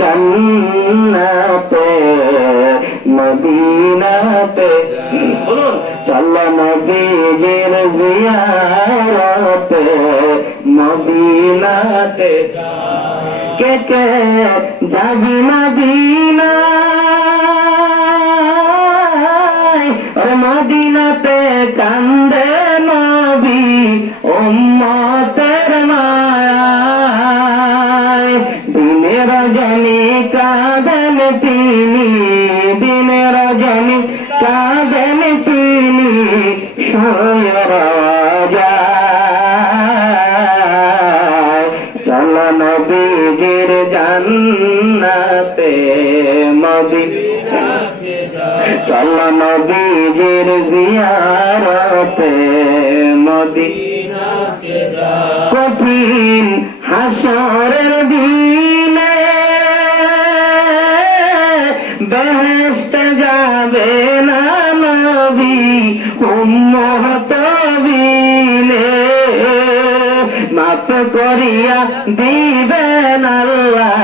জান্নাতে মদিনাতে। চল নবীজির জিয়ারতে মদিনাতে। কে কে যাবি মদিনায় ও মদিনাতে কান্দে নবী। তিনি দিনের রজনী কাঁদেন তিনি চল নবীজির জান্নাতে মদি চল নবীজির জিয়ারতে মদি কঠিন হাসরের দিনে উম্মত বিলে মাফ করিয়া দিবেন আল্লাহ,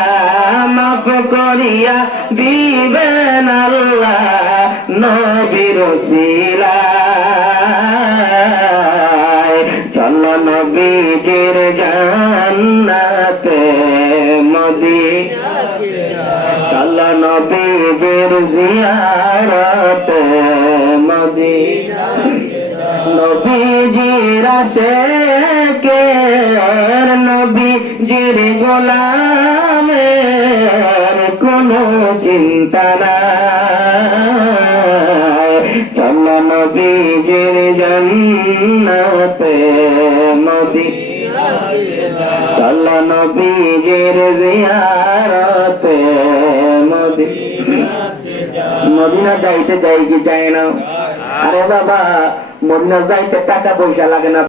মাফ করিয়া দিবেন আল্লাহ নবীর সিলায় চল নবীজির জান্নাতে মদি চল নবীজির জিয়ারতে নবীজির আসে কে নবীজির গোলামের কোনো চিন্তা নাই। চল নবীজির জন্নতে মদি চল নবীজির জিয়ারতে মদি মদিনা যাইতে যাই কি যায় না। আরে বাবা মদিনা যাইতে টাকা পয়সা লাগে না।